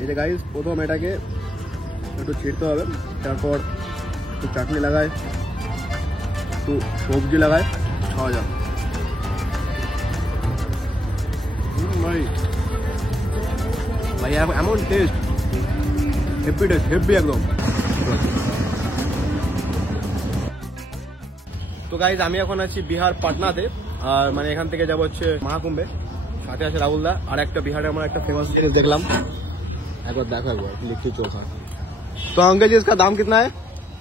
এই যে গাইস, প্রথম এটাকে একটু ছিঁড়তে হবে, তারপর একটু চাটনি লাগায়, একটু সবজি লাগায়, খাওয়া যাক। ভাই ভাই এমন টেস্ট, হেভি টেস্ট, হেভি একদম। তো গাইজ আমি এখন আছি বিহার পাটনাতে, আর মানে এখান থেকে যাবো হচ্ছে মহাকুম্ভে। সাথে আছে রাহুলদা। আর একটা বিহারে আমার একটা ফেমাস জিনিস দেখলাম, একবার দেখো, একবার লিট্টি চোখা। তো अंकल जी इसका दाम कितना है?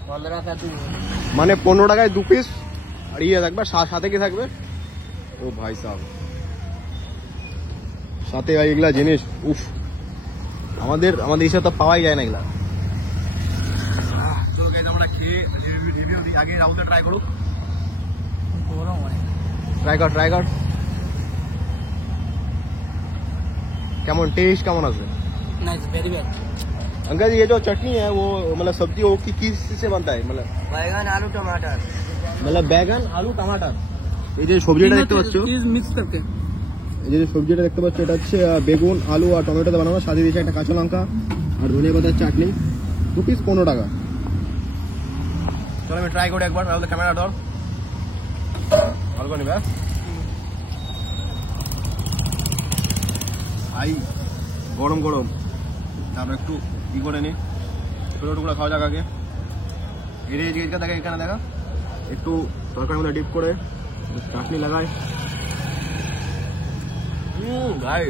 15 का 2 মানে 15 টাকায় 2 পিস। আর ইয়ে থাকবে সাথে, কি থাকবে? ও ভাই সাহেব, সাথে ভাই এগুলা জিনিস, উফ, আমাদের ইসে তো পাওয়াই যায় না এগুলা। তো গাইজ আমরা খেয়ে রিভিউ দিই। আগে রাহুলদা ট্রাই করুক। ট্রাই কর কেমন টেস্ট, কেমন আছে? Nice, very well. अंकल ये जो चटनी है वो मतलब सब्जी वो किस से बनता है? मतलब बैगन आलू टमाटर, मतलब बैगन आलू टमाटर। এই যে সবজিটা দেখতে পাচ্ছ, मिक्स करके এই যে সবজিটা দেখতে পাচ্ছ, এটা হচ্ছে বেগুন আলু আর টমেটোতে বানানো। সাথে দিয়েছে একটা কাঁচা লঙ্কা আর ধনিয়া পাতার চাটনি। 2 পিস 15 টাকা। চলো আমি ট্রাই করি একবার। তাহলে ক্যামেরা ধর, ভালো করে নিবে। ভাই গরম গরম, তারপর একটু ই করে নি, ছোটো টুকরা খাওয়া যাক আগে। এটা দেখা, এখানে দেখা, একটু তরকারির মধ্যে ডিপ করে চাটনি লাগায়। ভাই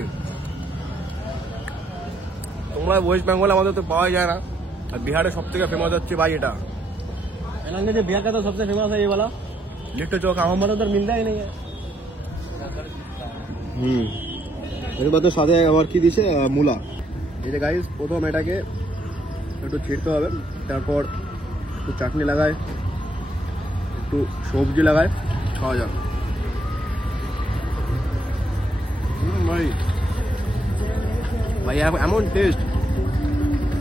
তোমরা ওয়েস্ট বেঙ্গল আমাদের তো পাওয়া যায় না, আর বিহারে সব থেকে ফেমাস হচ্ছে ভাই এটা। যে बिहार का तो सबसे फेमस है ये वाला लिट्टी चोखा। हमारे उधर मिलता ही नहीं है। এবার তো সাথে আবার কি দিছে, মূলা। এই যে গাইস, প্রথম এটাকে একটু ছিঁড়তে হবে, তারপর একটু চাটনি লাগায়, একটু সবজি লাগায়, খাওয়া যাক। ভাই ভাই এমন টেস্ট,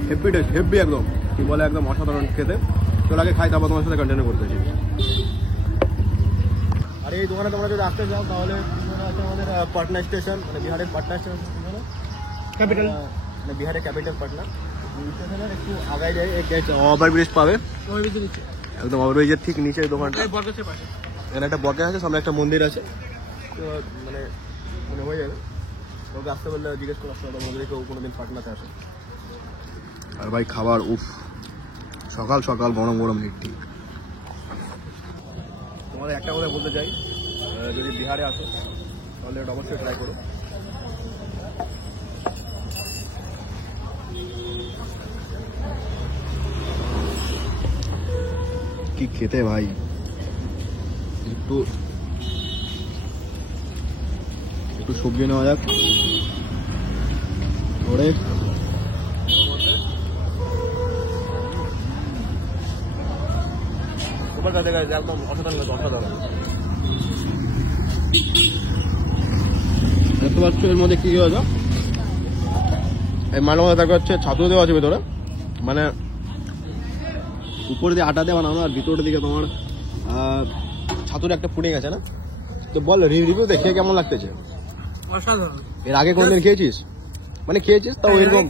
হেভি টেস্ট, হেভি একদম, কি বলে, একদম অসাধারণ খেতে। চল আগে খাই, তারপর তোমার সাথে কন্টিনিউ করতেছি। আর এই দোকানে তোমরা যদি আসতে চাও তাহলে আছে আমাদের পাটনা স্টেশন, মানে বিহারের পাটনা স্টেশন, ক্যাপিটাল, মানে বিহারের ক্যাপিটাল পাটনা। স্টেশনের একটু আগায় যায়, ওভারব্রিজ পাবে, একদম ওভারব্রিজের ঠিক নিচে দোকানটা। এখানে একটা বটগাছ আছে, সামনে একটা মন্দির আছে, তো মানে মনে হয়ে যাবে। ওকে আসতে বললে জিজ্ঞেস করে আসতে হবে মন্দিরে, কেউ কোনোদিন পাটনাতে আসে। আর ভাই খাবার, উফ, সকাল সকাল গরম গরম লিট্টি। তোমাদের একটা কথা বলতে চাই, যদি বিহারে আসো তাহলে এটা অবশ্যই ট্রাই করো। কি খেতে ভাই, একটু সবজি নেওয়া যাক ওরে। একদম অসাধারণ, অসাধারণ। দেখতে পাচ্ছ এর মধ্যে কি আছে, এই মালের মধ্যে দেখা হচ্ছে ছাতু দেওয়া আছে ভেতরে, মানে উপরে দিয়ে আটা দিয়ে বানানো, আর ভিতরের দিকে তোমার ছাতুর একটা পুডিং আছে না। তো বল রিভিউ দেখে কেমন লাগতেছে? অসাধারণ। এর আগে কোনদিন খেয়েছিস? মানে খেয়েছিস তাও এরকম?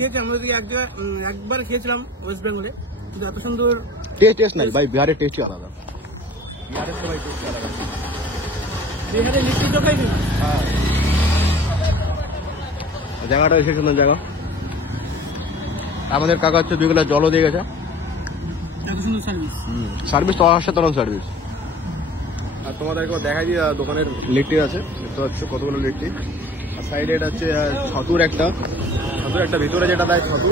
একবার খেয়েছিলাম ওয়েস্ট বেঙ্গলে, কিন্তু এত সুন্দর টেস্ট নাই ভাই, বিহারের টেস্টই আলাদা। বিহারের সবাই টেস্টই আলাদা। বিহারে লিট্টি চোখাই দিন। জায়গাটা এসে সুন্দর জায়গা। আমাদের কাকা হচ্ছে 2 গ্লাস জলও দিয়ে গেছে। এত সুন্দর সার্ভিস তো অসাধারণ সার্ভিস। আর তোমাদেরকে দেখাই দিই দোকানের লিট্টি আছে, দেখতে পাচ্ছ কতগুলো লিট্টি। আর সাইডে এটা হচ্ছে ছাতুর একটা ভিতরে যেটা দেয় ছাতু,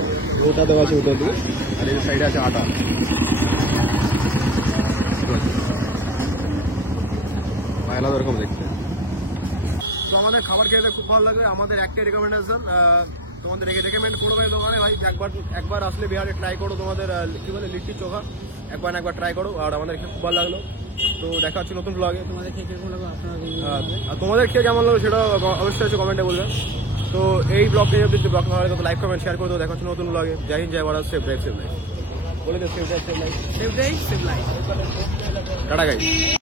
ওটা দেওয়া আছে ভিতর দিকে। আর এই সাইডে আছে আটা। আলাদা রকম দেখতে। তো আমাদের খাবার খেতে খুব ভালো লাগে। আমাদের একটাই রিকমেন্ডেশন, তোমাদের রেকমেন্ড করবো ভাই দোকানে, ভাই একবার আসলে বিহারে ট্রাই করো। তোমাদের কি বলে লিট্টি চোখা একবার ট্রাই করো। আর আমাদের খেয়ে খুব ভালো লাগলো। তো দেখা হচ্ছে নতুন ব্লগে। তোমাদের খেয়ে কেমন লাগলো আপনারা, আর তোমাদের খেয়ে কেমন লাগলো সেটা অবশ্যই হচ্ছে কমেন্টে বলবেন। তো এই ব্লগটা যদি ব্লগ ভালো লাগে তো লাইক কমেন্ট শেয়ার করে দেবো। দেখা হচ্ছে নতুন ব্লগে। জয় হিন্দ, জয় Bharat, save drive save life. বলে দে save drive save life, save life. Tata guys.